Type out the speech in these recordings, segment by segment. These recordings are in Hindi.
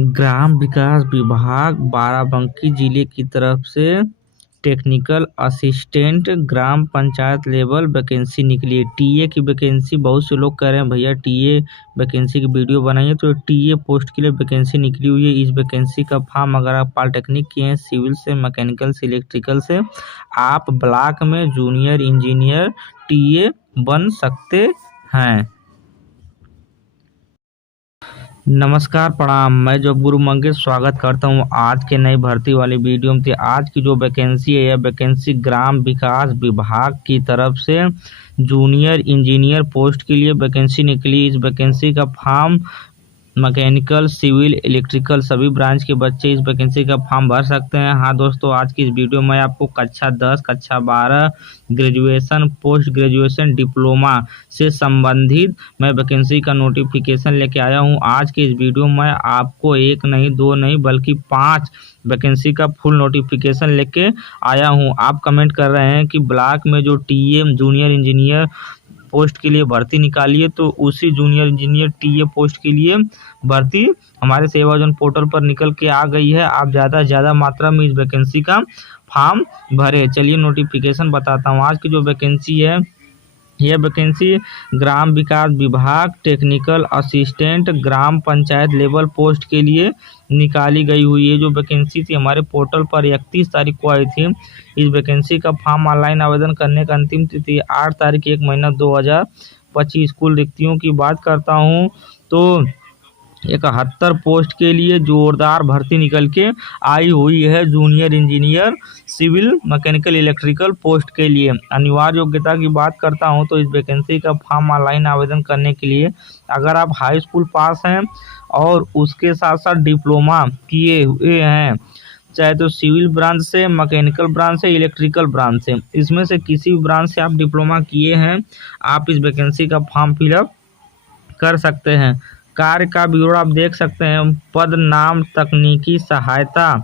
ग्राम विकास विभाग बाराबंकी जिले की तरफ से टेक्निकल असिस्टेंट ग्राम पंचायत लेवल वैकेंसी निकली है। टीए की वैकेंसी बहुत से लोग कह रहे हैं भैया टीए वैकेंसी की वीडियो बनाइए, तो टीए पोस्ट के लिए वैकेंसी निकली हुई है। इस वैकेंसी का फॉर्म अगर आप पॉलिटेक्निक किए हैं, सिविल से, मैकेनिकल से, इलेक्ट्रिकल से, आप ब्लॉक में जूनियर इंजीनियर टीए बन सकते हैं। नमस्कार, प्रणाम। मैं जॉब गुरु मंगेश स्वागत करता हूं आज के नई भर्ती वाली वीडियो में। आज की जो वैकेंसी है, यह वैकेंसी ग्राम विकास विभाग की तरफ से जूनियर इंजीनियर पोस्ट के लिए वैकेंसी निकली। इस वैकेंसी का फॉर्म मैकेनिकल, सिविल, इलेक्ट्रिकल सभी ब्रांच के बच्चे इस वैकेंसी का फॉर्म भर सकते हैं। हाँ दोस्तों, आज की इस वीडियो में आपको कक्षा 10, कक्षा 12, ग्रेजुएशन, पोस्ट ग्रेजुएशन, डिप्लोमा से संबंधित मैं वैकेंसी का नोटिफिकेशन लेके आया हूँ। आज की इस वीडियो में आपको एक नहीं, दो नहीं, बल्कि 5 वैकेंसी का फुल नोटिफिकेशन लेके आया हूँ। आप कमेंट कर रहे हैं कि ब्लॉक में जो टीए जूनियर इंजीनियर पोस्ट के लिए भर्ती निकाली है, तो उसी जूनियर इंजीनियर टीए पोस्ट के लिए भर्ती हमारे सेवा योजना पोर्टल पर निकल के आ गई है। आप ज़्यादा से ज़्यादा मात्रा में इस वैकेंसी का फॉर्म भरे। चलिए नोटिफिकेशन बताता हूँ। आज की जो वैकेंसी है, यह वैकेंसी ग्राम विकास विभाग टेक्निकल असिस्टेंट ग्राम पंचायत लेवल पोस्ट के लिए निकाली गई हुई है। जो वैकेंसी थी हमारे पोर्टल पर 31 तारीख को आई थी। इस वैकेंसी का फॉर्म ऑनलाइन आवेदन करने का अंतिम तिथि 8 तारीख 1 महीना 2025। कुल रिक्तियों की बात करता हूँ तो 71 पोस्ट के लिए जोरदार भर्ती निकल के आई हुई है। Junior engineer civil, mechanical, electrical post के लिए अनिवार्य योग्यता की बात करता हूं तो इस वैकेंसी का फॉर्म ऑनलाइन आवेदन करने के लिए अगर आप हाई स्कूल पास हैं और उसके साथ साथ डिप्लोमा किए हुए हैं, चाहे तो सिविल ब्रांच से, मैकेनिकल ब्रांच से, इलेक्ट्रिकल ब्रांच से, इसमें से किसी भी ब्रांच से आप डिप्लोमा किए हैं, आप इस वैकेंसी का फॉर्म फिलअप कर सकते हैं। कार्य का ब्यौरा आप देख सकते हैं। पद नाम तकनीकी सहायता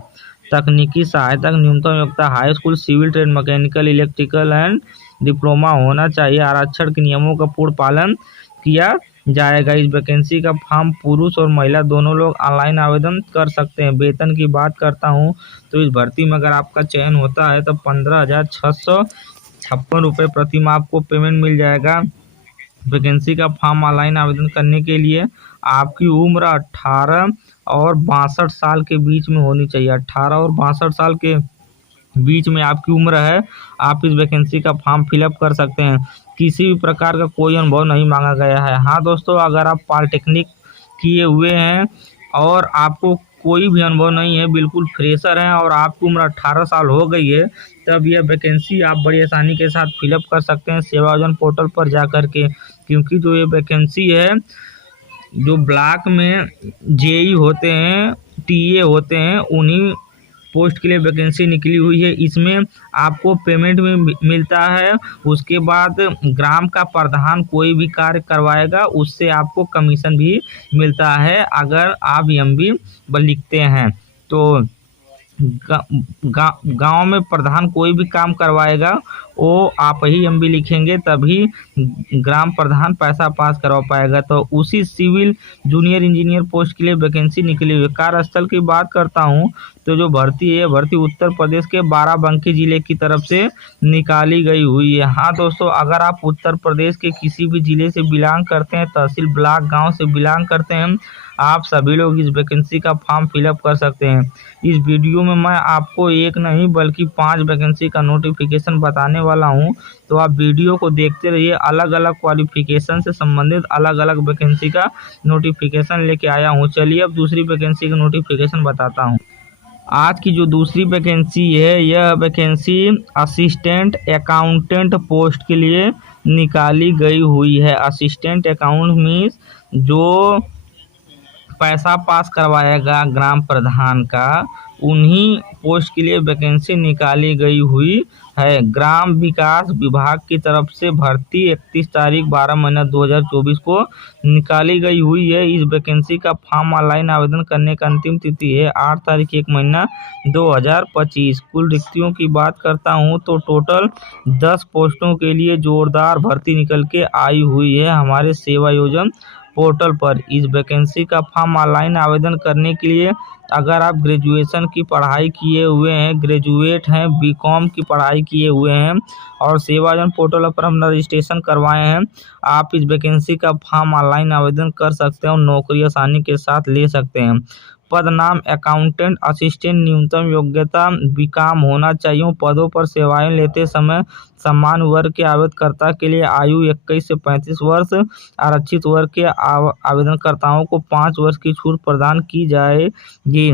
न्यूनतम योग्यता high school, civil trade, mechanical, electrical and diploma होना चाहिए। आरक्षण के नियमों का पूर्ण पालन किया जाएगा। इस वैकेंसी का फॉर्म पुरुष और महिला दोनों लोग ऑनलाइन आवेदन कर सकते हैं। वेतन की बात करता हूं तो इस भर्ती में अगर आपका चयन होता है तो 15,656 रुपये प्रति माह आपको पेमेंट मिल जाएगा। वैकेंसी का फॉर्म ऑनलाइन आवेदन करने के लिए आपकी उम्र 18 और 62 साल के बीच में होनी चाहिए। 18 और 62 साल के बीच में आपकी उम्र है, आप इस वैकेंसी का फॉर्म फिलअप कर सकते हैं। किसी भी प्रकार का कोई अनुभव नहीं मांगा गया है। हाँ दोस्तों, अगर आप पॉलिटेक्निक किए हुए हैं और आपको कोई भी अनुभव नहीं है, बिल्कुल फ्रेशर हैं और आपकी उम्र 18 साल हो गई है, तब यह वैकेंसी आप बड़ी आसानी के साथ फिलअप कर सकते हैं सेवा योजना पोर्टल पर जा कर के। क्योंकि जो ये वैकेंसी है, जो ब्लॉक में जेई होते हैं, टीए होते हैं, उन्हीं पोस्ट के लिए वैकेंसी निकली हुई है। इसमें आपको पेमेंट में मिलता है। उसके बाद ग्राम का प्रधान कोई भी कार्य करवाएगा, उससे आपको कमीशन भी मिलता है अगर आप एमबी लिखते हैं तो। गांव में प्रधान कोई भी काम करवाएगा, वो आप ही एमबी लिखेंगे तभी ग्राम प्रधान पैसा पास करवा पाएगा। तो उसी सिविल जूनियर इंजीनियर पोस्ट के लिए वैकेंसी निकली हुई है। कार्यस्थल की बात करता हूं तो जो भर्ती है, भर्ती उत्तर प्रदेश के बाराबंकी जिले की तरफ से निकाली गई हुई है। हाँ दोस्तों, अगर आप उत्तर प्रदेश के किसी भी जिले से बिलोंग करते हैं, तहसील, ब्लॉक, गाँव से बिलोंग करते हैं, आप सभी लोग इस वैकेंसी का फॉर्म फिलअप कर सकते हैं। इस वीडियो में मैं आपको एक नहीं बल्कि 5 वैकेंसी का नोटिफिकेशन बताने वाला हूं, तो आप वीडियो को देखते रहिए। अलग अलग क्वालिफिकेशन से संबंधित अलग अलग वैकेंसी का नोटिफिकेशन लेके आया हूं। चलिए अब दूसरी वैकेंसी का नोटिफिकेशन बताता हूं। आज की जो दूसरी वैकेंसी है, यह वैकेंसी असिस्टेंट अकाउंटेंट पोस्ट के लिए निकाली गई हुई है। असिस्टेंट अकाउंट मीन्स जो पैसा पास करवाएगा ग्राम प्रधान का, उन्हीं पोस्ट के लिए वैकेंसी निकाली गई हुई है। ग्राम विकास विभाग की तरफ से भर्ती 31 तारीख 12 महीना 2024 को निकाली गई हुई है। इस वैकेंसी का फॉर्म ऑनलाइन आवेदन करने का अंतिम तिथि है 8 तारीख 1 महीना 2025। कुल रिक्तियों की बात करता हूं तो टोटल 10 पोस्टों के लिए जोरदार भर्ती निकल के आई हुई है हमारे सेवा योजना पोर्टल पर। इस वैकेंसी का फॉर्म ऑनलाइन आवेदन करने के लिए अगर आप ग्रेजुएशन की पढ़ाई किए हुए हैं, ग्रेजुएट हैं, बीकॉम की पढ़ाई किए हुए हैं और सेवाजन पोर्टल पर अपना रजिस्ट्रेशन करवाए हैं, आप इस वैकेंसी का फॉर्म ऑनलाइन आवेदन कर सकते हैं और नौकरी आसानी के साथ ले सकते हैं। पद नाम अकाउंटेंट असिस्टेंट, न्यूनतम योग्यता बीकॉम होना चाहिए। पदों पर सेवाएं लेते समय समान वर्ग के आवेदनकर्ता के लिए आयु 21 से 35 वर्ष, आरक्षित वर्ग के आवेदनकर्ताओं को 5 वर्ष की छूट प्रदान की जाएगी।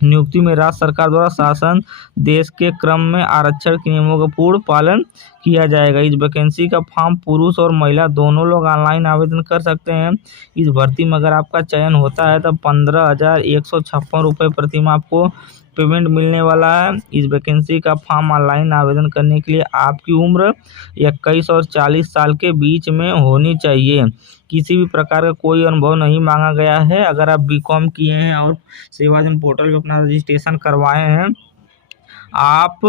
नियुक्ति में राज्य सरकार द्वारा शासन देश के क्रम में आरक्षण के नियमों का पूर्ण पालन किया जाएगा। इस वैकेंसी का फॉर्म पुरुष और महिला दोनों लोग ऑनलाइन आवेदन कर सकते हैं। इस भर्ती में अगर आपका चयन होता है तब 15,156 रुपये प्रति माह आपको पेमेंट मिलने वाला है। इस वैकेंसी का फॉर्म ऑनलाइन आवेदन करने के लिए आपकी उम्र 21 और 40 साल के बीच में होनी चाहिए। किसी भी प्रकार का कोई अनुभव नहीं मांगा गया है। अगर आप बीकॉम किए हैं और सेवाजन पोर्टल पे अपना रजिस्ट्रेशन करवाए हैं, आप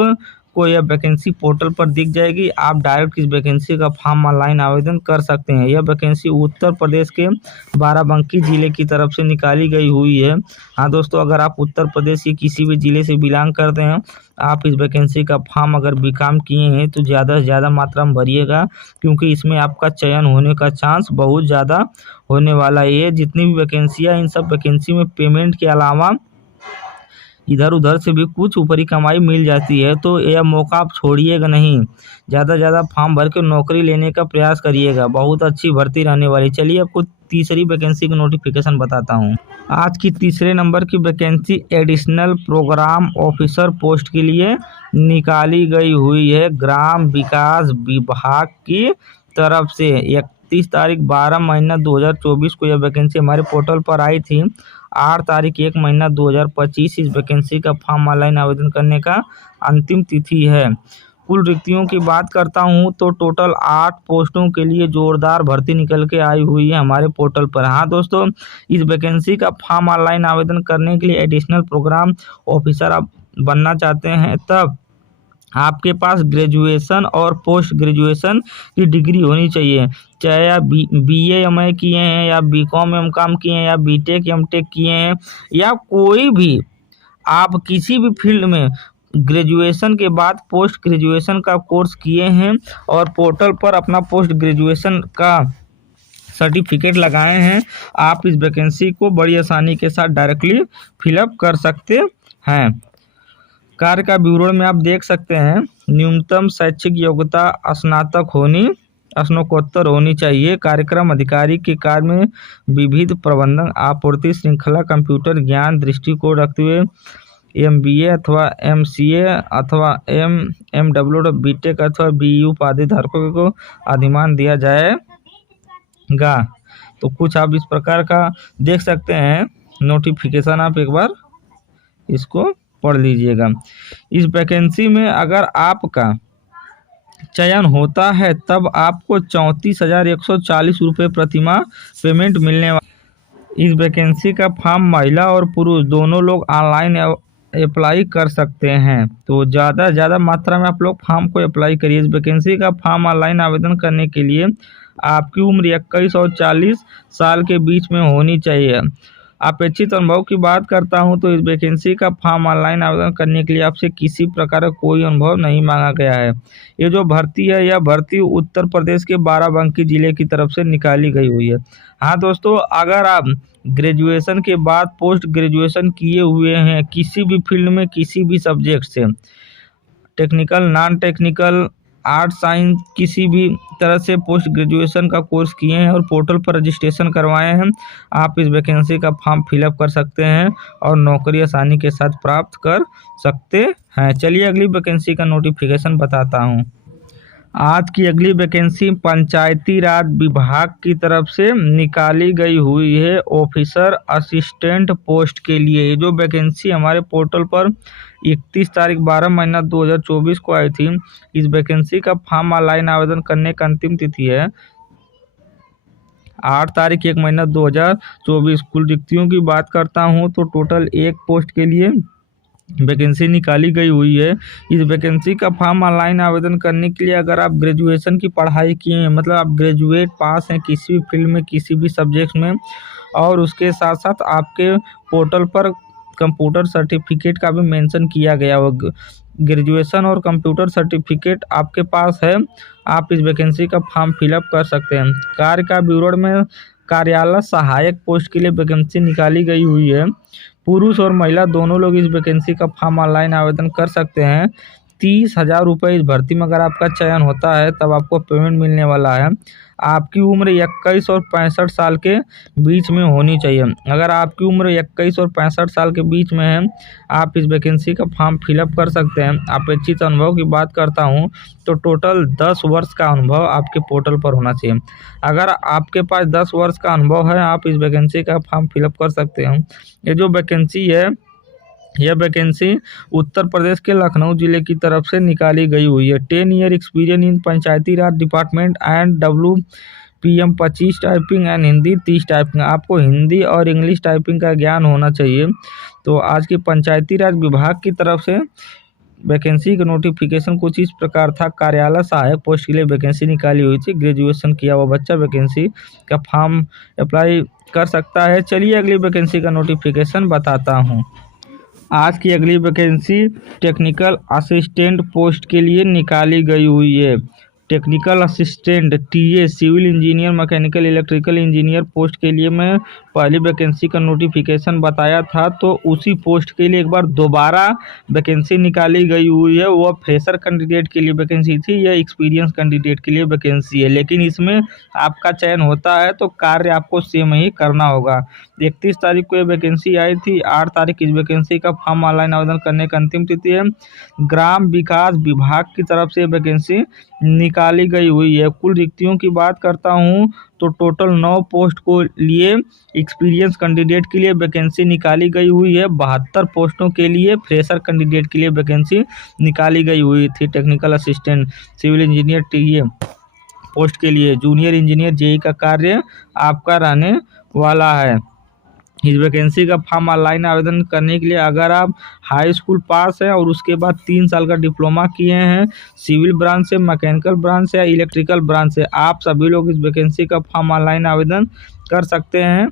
को यह वैकेंसी पोर्टल पर दिख जाएगी। आप डायरेक्ट इस वैकेंसी का फॉर्म ऑनलाइन आवेदन कर सकते हैं। यह वैकेंसी उत्तर प्रदेश के बाराबंकी जिले की तरफ से निकाली गई हुई है। हाँ दोस्तों, अगर आप उत्तर प्रदेश के किसी भी जिले से बिलोंग करते हैं, आप इस वैकेंसी का फॉर्म अगर बीकॉम किए हैं तो ज़्यादा से ज़्यादा मात्रा में भरिएगा, क्योंकि इसमें आपका चयन होने का चांस बहुत ज़्यादा होने वाला है। ये जितनी भी वैकेंसियाँ, इन सब वैकेंसी में पेमेंट के अलावा इधर उधर से भी कुछ ऊपरी कमाई मिल जाती है, तो यह मौका आप छोड़िएगा नहीं। ज़्यादा से ज़्यादा फॉर्म भर के नौकरी लेने का प्रयास करिएगा। बहुत अच्छी भर्ती रहने वाली। चलिए आपको तीसरी वैकेंसी की नोटिफिकेशन बताता हूँ। आज की तीसरे नंबर की vacancy additional programme officer post के लिए निकाली गई हुई है। ग्राम विकास विभाग की तरफ से 31 तारीख 12 महीना 2024 को यह वैकेंसी हमारे पोर्टल पर आई थी। 8 तारीख 1 महीना 2025 इस वैकेंसी का फॉर्म ऑनलाइन आवेदन करने का अंतिम तिथि है। कुल रिक्तियों की बात करता हूँ तो टोटल 8 पोस्टों के लिए जोरदार भर्ती निकल के आई हुई है हमारे पोर्टल पर। हाँ दोस्तों, इस वैकेंसी का फॉर्म ऑनलाइन आवेदन करने के लिए एडिशनल प्रोग्राम ऑफिसर आप बनना चाहते हैं, तब आपके पास ग्रेजुएशन और पोस्ट ग्रेजुएशन की डिग्री होनी चाहिए। चाहे आप BA MA किए हैं या बीकॉम एमकॉम किए हैं या बीटेक एमटेक किए हैं या कोई भी आप किसी भी फील्ड में ग्रेजुएशन के बाद पोस्ट ग्रेजुएशन का कोर्स किए हैं और पोर्टल पर अपना पोस्ट ग्रेजुएशन का सर्टिफिकेट लगाए हैं, आप इस वैकेंसी को बड़ी आसानी के साथ डायरेक्टली फिलअप कर सकते हैं। कार्य का विवरण में आप देख सकते हैं। न्यूनतम शैक्षिक योग्यता स्नातकोत्तर होनी चाहिए। कार्यक्रम अधिकारी के कार्य में विविध प्रबंधन, आपूर्ति श्रृंखला, कंप्यूटर ज्ञान दृष्टिकोण रखते हुए MBA अथवा MCA अथवा MWD बीटेक अथवा BU उपाधि धारकों को अधिमान दिया जाएगा। तो कुछ आप इस प्रकार का देख सकते हैं नोटिफिकेशन। आप एक बार इसको पढ़ लीजिएगा। इस वैकेंसी में अगर आपका चयन होता है तब आपको 34,140 रुपये प्रति माह पेमेंट मिलने वाला। इस वैकेंसी का फॉर्म महिला और पुरुष दोनों लोग ऑनलाइन अप्लाई कर सकते हैं, तो ज़्यादा से ज़्यादा मात्रा में आप लोग फॉर्म को अप्लाई करिए। इस वैकेंसी का फॉर्म ऑनलाइन आवेदन करने के लिए आपकी उम्र 21 और 40 साल के बीच में होनी चाहिए। अपेक्षित अनुभव की बात करता हूं तो इस वैकेंसी का फॉर्म ऑनलाइन आवेदन करने के लिए आपसे किसी प्रकार का कोई अनुभव नहीं मांगा गया है। ये जो भर्ती है, यह भर्ती उत्तर प्रदेश के बाराबंकी जिले की तरफ से निकाली गई हुई है। हाँ दोस्तों, अगर आप ग्रेजुएशन के बाद पोस्ट ग्रेजुएशन किए हुए हैं किसी भी फील्ड में, किसी भी सब्जेक्ट से, technical, non technical, art science, किसी भी तरह से पोस्ट ग्रेजुएशन का कोर्स किए हैं और पोर्टल पर रजिस्ट्रेशन करवाए हैं, आप इस वैकेंसी का फॉर्म फिलअप कर सकते हैं और नौकरी आसानी के साथ प्राप्त कर सकते हैं। चलिए अगली वैकेंसी का नोटिफिकेशन बताता हूं। आज की अगली वैकेंसी पंचायती राज विभाग की तरफ से निकाली गई हुई है ऑफिसर असिस्टेंट पोस्ट के लिए। ये जो वैकेंसी हमारे पोर्टल पर 31 तारीख 12 महीना 2024 को आई थी, इस वैकेंसी का फॉर्म ऑनलाइन आवेदन करने का अंतिम तिथि है 8 तारीख 1 महीना 2024। कुल रिक्तियों की बात करता हूँ तो टोटल 1 पोस्ट के लिए वैकेंसी निकाली गई हुई है। इस वैकेंसी का फॉर्म ऑनलाइन आवेदन करने के लिए अगर आप ग्रेजुएशन की पढ़ाई किए हैं, मतलब आप ग्रेजुएट पास हैं किसी भी फील्ड में, किसी भी सब्जेक्ट में, और उसके साथ साथ आपके पोर्टल पर कंप्यूटर सर्टिफिकेट का भी मेंशन किया गया हो, ग्रेजुएशन और कंप्यूटर सर्टिफिकेट आपके पास है, आप इस वैकेंसी का फॉर्म फिलअप कर सकते हैं। कार्य का विवरण में कार्यालय सहायक पोस्ट के लिए वैकेंसी निकाली गई हुई है। पुरुष और महिला दोनों लोग इस वैकेंसी का फॉर्म ऑनलाइन आवेदन कर सकते हैं। 30,000 रुपये इस भर्ती में अगर आपका चयन होता है तब आपको पेमेंट मिलने वाला है। आपकी उम्र 21 और 65 साल के बीच में होनी चाहिए। अगर आपकी उम्र 21 और 65 साल के बीच में है, आप इस वैकेंसी का फॉर्म फिलअप कर सकते हैं। अपेक्षित अनुभव की बात करता हूँ तो टोटल 10 वर्ष का अनुभव आपके पोर्टल पर होना चाहिए। अगर आपके पास 10 वर्ष का अनुभव है, आप इस वैकेंसी का फॉर्म फिलअप कर सकते हैं। ये जो वैकेंसी है, यह वैकेंसी उत्तर प्रदेश के लखनऊ जिले की तरफ से निकाली गई हुई है। 10 year experience in Panchayati Raj department and WPM 25 typing and Hindi 30 typing. आपको हिंदी और इंग्लिश टाइपिंग का ज्ञान होना चाहिए। तो आज की पंचायती राज विभाग की तरफ से वैकेंसी का नोटिफिकेशन कुछ इस प्रकार था। कार्यालय सहायक पोस्ट के लिए वैकेंसी निकाली हुई थी। ग्रेजुएशन किया हुआ बच्चा वैकेंसी का फॉर्म अप्लाई कर सकता है। चलिए अगली वैकेंसी का नोटिफिकेशन बताता हूँ। आज की अगली वैकेंसी टेक्निकल असिस्टेंट पोस्ट के लिए निकाली गई हुई है। Technical assistant TA civil engineer mechanical electrical engineer post के लिए मैं पहली वैकेंसी का नोटिफिकेशन बताया था, तो उसी पोस्ट के लिए एक बार दोबारा वैकेंसी निकाली गई हुई है। वह फ्रेशर कैंडिडेट के लिए वैकेंसी थी, यह एक्सपीरियंस कैंडिडेट के लिए वैकेंसी है। लेकिन इसमें आपका चयन होता है तो कार्य आपको सेम ही करना होगा। 31 तारीख को ये वैकेंसी आई थी। 8 तारीख इस वैकेंसी का फॉर्म ऑनलाइन आवेदन करने की अंतिम तिथि है। ग्राम विकास विभाग की तरफ से वैकेंसी निकाली गई हुई है। कुल रिक्तियों की बात करता हूँ तो टोटल 9 पोस्ट को लिए एक्सपीरियंस कैंडिडेट के लिए वैकेंसी निकाली गई हुई है। 72 पोस्टों के लिए फ्रेशर कैंडिडेट के लिए वैकेंसी निकाली गई हुई थी। Technical assistant civil engineer TA post के लिए जूनियर इंजीनियर JEE का कार्य आपका रहने वाला है। इस वैकेंसी का फॉर्म ऑनलाइन आवेदन करने के लिए अगर आप हाई स्कूल पास है और उसके बाद 3 साल का डिप्लोमा किए हैं सिविल ब्रांच से, मैकेनिकल ब्रांच से या इलेक्ट्रिकल ब्रांच से, आप सभी लोग इस वैकेंसी का फॉर्म ऑनलाइन आवेदन कर सकते हैं।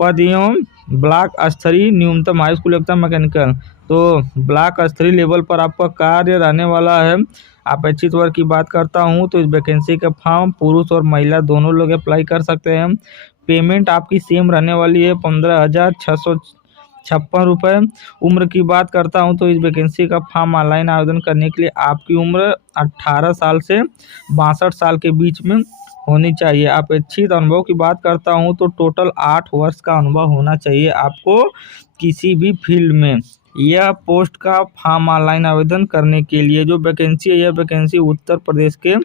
पद एवं ब्लॉक स्तरीय न्यूनतम हाई स्कूल योग्यता मैकेनिकल, तो ब्लॉक स्तरीय लेवल पर आपका कार्य रहने वाला है। अपेक्षित वर्ग की बात करता हूँ तो इस वैकेंसी का फॉर्म पुरुष और महिला दोनों लोग अप्लाई कर सकते हैं। पेमेंट आपकी सेम रहने वाली है 15,656 रुपये। उम्र की बात करता हूँ तो इस वैकेंसी का फॉर्म ऑनलाइन आवेदन करने के लिए आपकी उम्र 18 साल से 62 साल के बीच में होनी चाहिए। अपेक्षित अनुभव की बात करता हूँ तो टोटल 8 वर्ष का अनुभव होना चाहिए आपको किसी भी फील्ड में। यह पोस्ट का फॉर्म ऑनलाइन आवेदन करने के लिए जो वैकेंसी है, यह वैकेंसी उत्तर प्रदेश के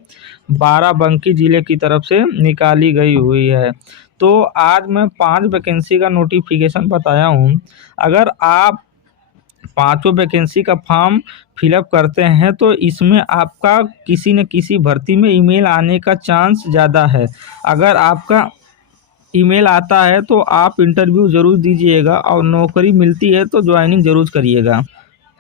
बाराबंकी जिले की तरफ से निकाली गई हुई है। तो आज मैं 5 वैकेंसी का नोटिफिकेशन बताया हूँ। अगर आप पाँचों वैकेंसी का फॉर्म फिलअप करते हैं तो इसमें आपका किसी न किसी भर्ती में ईमेल आने का चांस ज़्यादा है। अगर आपका ईमेल आता है तो आप इंटरव्यू ज़रूर दीजिएगा और नौकरी मिलती है तो ज्वाइनिंग ज़रूर करिएगा।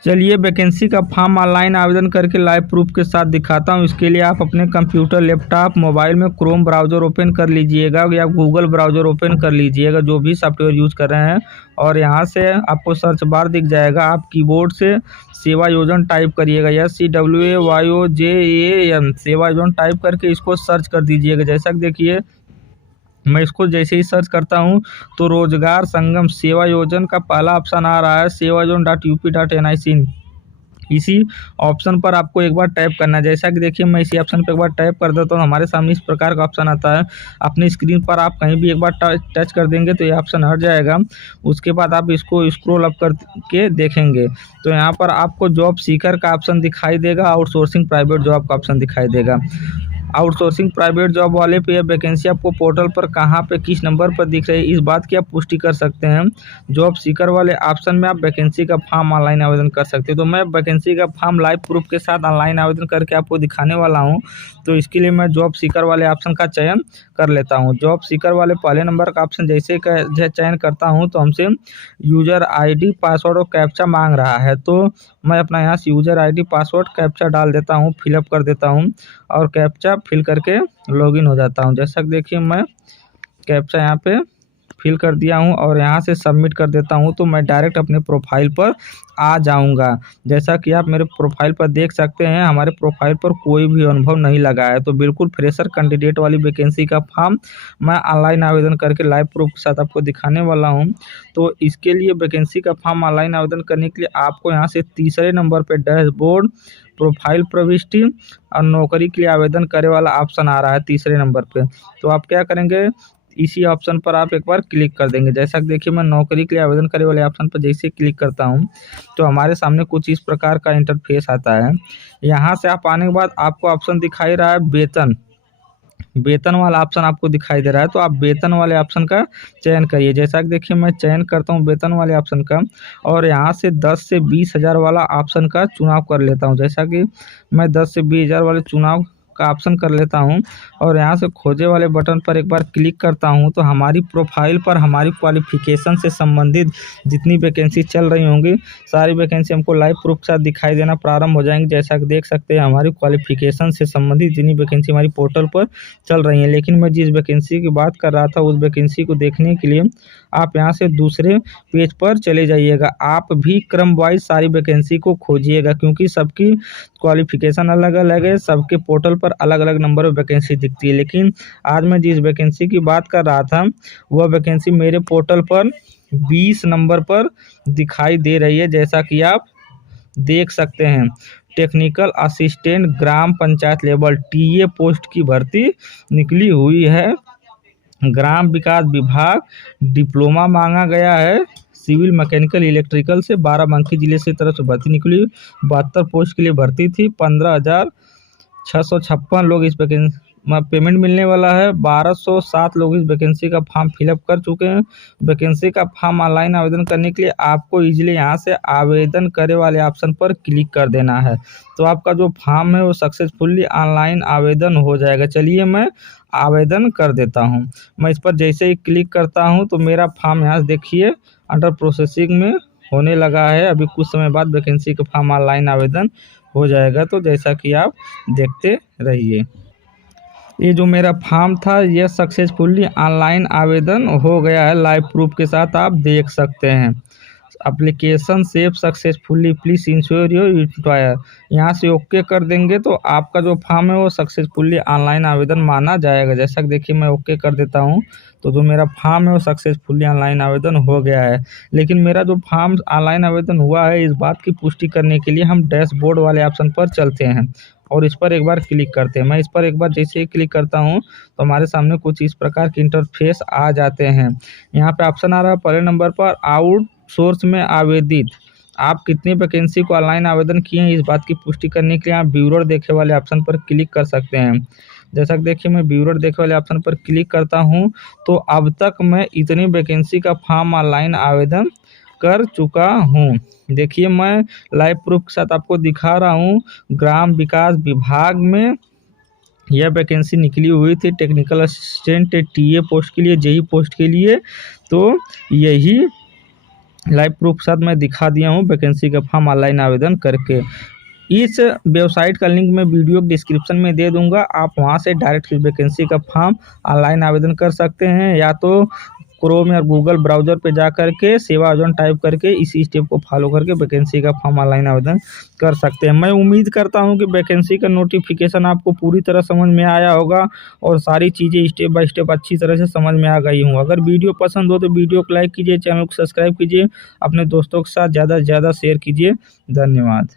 चलिए वैकेंसी का फॉर्म ऑनलाइन आवेदन करके लाइव प्रूफ के साथ दिखाता हूँ। इसके लिए आप अपने कंप्यूटर, लैपटॉप, मोबाइल में क्रोम ब्राउज़र ओपन कर लीजिएगा या गूगल ब्राउज़र ओपन कर लीजिएगा, जो भी सॉफ्टवेयर यूज़ कर रहे हैं, और यहाँ से आपको सर्च बार दिख जाएगा। आप कीबोर्ड से सेवा योजना टाइप करिएगा, SEWAYOJAN सेवा योजना टाइप करके इसको सर्च कर दीजिएगा। जैसा कि देखिए मैं इसको जैसे ही सर्च करता हूँ तो रोजगार संगम सेवा योजना का पहला ऑप्शन आ रहा है, sevayojan.up.nic। इसी ऑप्शन पर आपको एक बार टैप करना है। जैसा कि देखिए मैं इसी ऑप्शन पर एक बार टैप कर देता हूँ, हमारे सामने इस प्रकार का ऑप्शन आता है। अपनी स्क्रीन पर आप कहीं भी एक बार टच कर देंगे तो ये ऑप्शन हट जाएगा। उसके बाद आप इसको स्क्रॉल अप करके देखेंगे तो यहाँ पर आपको जॉब सीकर का ऑप्शन दिखाई देगा, आउटसोर्सिंग प्राइवेट जॉब का ऑप्शन दिखाई देगा। आउटसोर्सिंग प्राइवेट जॉब वाले पे यह वैकेंसी आपको पोर्टल पर कहाँ पे किस नंबर पर दिख रही है, इस बात की आप पुष्टि कर सकते हैं। जॉब सीकर वाले ऑप्शन में आप वैकेंसी का फॉर्म ऑनलाइन आवेदन कर सकते हैं। तो मैं वैकेंसी का फॉर्म लाइव प्रूफ के साथ ऑनलाइन आवेदन करके आपको दिखाने वाला हूँ। तो इसके लिए मैं जॉब सीकर वाले ऑप्शन का चयन कर लेता हूँ। जॉब सीकर वाले पहले नंबर का ऑप्शन जैसे चयन करता हूँ तो हमसे यूजर आईडी पासवर्ड और कैप्चा मांग रहा है। तो मैं अपना यहाँ से यूजर आईडी पासवर्ड कैप्चा डाल देता हूँ, फिलअप कर देता हूँ और कैप्चा फिल करके लॉगिन हो जाता हूँ। जैसा कि देखिए मैं कैप्चा यहाँ पे फिल कर दिया हूँ और यहाँ से सबमिट कर देता हूँ। तो मैं डायरेक्ट अपने प्रोफाइल पर आ जाऊँगा। जैसा कि आप मेरे प्रोफाइल पर देख सकते हैं, हमारे प्रोफाइल पर कोई भी अनुभव नहीं लगा है। तो बिल्कुल फ्रेशर कैंडिडेट वाली वैकेंसी का फॉर्म मैं ऑनलाइन आवेदन करके लाइव प्रूफ के साथ आपको दिखाने वाला हूँ। तो इसके लिए वैकेंसी का फॉर्म ऑनलाइन आवेदन करने के लिए आपको यहाँ से तीसरे नंबर पर डैशबोर्ड, प्रोफाइल प्रविष्टि और नौकरी के लिए आवेदन करे वाला ऑप्शन आ रहा है तीसरे नंबर पे। तो आप क्या करेंगे, इसी ऑप्शन पर आप एक बार क्लिक कर देंगे। जैसा कि देखिए मैं नौकरी के लिए आवेदन करे वाले ऑप्शन पर जैसे क्लिक करता हूं तो हमारे सामने कुछ इस प्रकार का इंटरफेस आता है। यहां से आप आने के बाद आपको ऑप्शन दिखाई रहा है वेतन वाला ऑप्शन आपको दिखाई दे रहा है। तो आप वेतन वाले ऑप्शन का चयन करिए। जैसा कि देखिए मैं चयन करता हूं वेतन वाले ऑप्शन का और यहाँ से 10 से 20,000 वाला ऑप्शन का चुनाव कर लेता हूं। जैसा कि मैं 10 से 20,000 वाले चुनाव का ऑप्शन कर लेता हूं और यहाँ से खोजे वाले बटन पर एक बार क्लिक करता हूं तो हमारी प्रोफाइल पर हमारी क्वालिफिकेशन से संबंधित जितनी वैकेंसी चल रही होंगी सारी वैकेंसी हमको लाइव प्रूफ के साथ दिखाई देना प्रारंभ हो जाएंगी। जैसा कि देख सकते हैं हमारी क्वालिफिकेशन से संबंधित जितनी वैकेंसी हमारी पोर्टल पर चल रही है। लेकिन मैं जिस वैकेंसी की बात कर रहा था उस वैकेंसी को देखने के लिए आप यहाँ से दूसरे पेज पर चले जाइएगा। आप भी क्रम वाइज सारी वैकेंसी को खोजिएगा क्योंकि सबकी क्वालिफिकेशन अलग अलग है, सबके पोर्टल पर अलग अलग नंबर ऑफ वैकेंसी दिखती है। लेकिन आज मैं जिस वैकेंसी की बात कर रहा था वह वैकेंसी मेरे पोर्टल पर 20 नंबर पर दिखाई दे रही है। जैसा कि आप देख सकते हैं टेक्निकल असिस्टेंट ग्राम पंचायत लेवल टीए पोस्ट की भर्ती निकली हुई है। ग्राम विकास विभाग डिप्लोमा मांगा गया है। सिविल मैकेनिकल इलेक्ट्रिकल से 12 जिले से तरफ से भर्ती निकली। 72 पोस्ट के लिए भर्ती थी। 15,656 लोग इस वैकेंसी पेमेंट मिलने वाला है। 1,207 लोग इस वैकेंसी का फॉर्म फिलअप कर चुके हैं। वैकेंसी का फॉर्म ऑनलाइन आवेदन करने के लिए आपको इजीली यहाँ से आवेदन करे वाले ऑप्शन पर क्लिक कर देना है। तो आपका जो फॉर्म है वो सक्सेसफुली ऑनलाइन आवेदन हो जाएगा। चलिए मैं आवेदन कर देता हूँ। मैं इस पर जैसे ही क्लिक करता हूँ तो मेरा फॉर्म यहाँ से देखिए अंडर प्रोसेसिंग में होने लगा है। अभी कुछ समय बाद वैकेंसी का फॉर्म ऑनलाइन आवेदन हो जाएगा। तो जैसा कि आप देखते रहिए, ये जो मेरा फॉर्म था यह सक्सेसफुली ऑनलाइन आवेदन हो गया है। लाइव प्रूफ के साथ आप देख सकते हैं। Application save successfully, please ensure your employer, यहाँ से ओके कर देंगे तो आपका जो फॉर्म है वो सक्सेसफुली ऑनलाइन आवेदन माना जाएगा। जैसा कि देखिए मैं ओके कर देता हूँ तो जो मेरा फॉर्म है वो सक्सेसफुली ऑनलाइन आवेदन हो गया है। लेकिन मेरा जो फॉर्म ऑनलाइन आवेदन हुआ है इस बात की पुष्टि करने के लिए हम डैशबोर्ड वाले ऑप्शन पर चलते हैं और इस पर एक बार क्लिक करते हैं। मैं इस पर एक बार जैसे ही क्लिक करता हूं तो हमारे सामने कुछ इस प्रकार के इंटरफेस आ जाते हैं। यहाँ पे ऑप्शन आ रहा है पहले नंबर पर आउटसोर्स में आवेदित, आप कितनी वैकेंसी को ऑनलाइन आवेदन किए हैं इस बात की पुष्टि करने के लिए आप ब्यूरो देखे वाले ऑप्शन पर क्लिक कर सकते हैं। जैसा कि देखिए मैं ब्यूरो देखे वाले ऑप्शन पर क्लिक करता हूं तो अब तक मैं इतनी वैकेंसी का फॉर्म ऑनलाइन आवेदन कर चुका हूं। देखिए मैं लाइव प्रूफ के साथ आपको दिखा रहा हूं। ग्राम विकास विभाग में यह वैकेंसी निकली हुई थी टेक्निकल असिस्टेंट टीए पोस्ट के लिए, जेई पोस्ट के लिए। तो यही लाइव प्रूफ के साथ मैं दिखा दिया हूं वैकेंसी का फॉर्म ऑनलाइन आवेदन करके। इस वेबसाइट का लिंक मैं वीडियो डिस्क्रिप्शन में दे दूंगा, आप वहां से डायरेक्ट इस वैकेंसी का फॉर्म ऑनलाइन आवेदन कर सकते हैं या तो क्रोम या गूगल ब्राउज़र पे जा करके सेवा आवेदन टाइप करके इसी स्टेप को फॉलो करके वैकेंसी का फॉर्म ऑनलाइन आवेदन कर सकते हैं। मैं उम्मीद करता हूं कि वैकेंसी का नोटिफिकेशन आपको पूरी तरह समझ में आया होगा और सारी चीज़ें स्टेप बाय स्टेप अच्छी तरह से समझ में आ गई हूँ। अगर वीडियो पसंद हो तो वीडियो को लाइक कीजिए, चैनल को सब्सक्राइब कीजिए, अपने दोस्तों के साथ ज़्यादा से ज़्यादा शेयर कीजिए। धन्यवाद।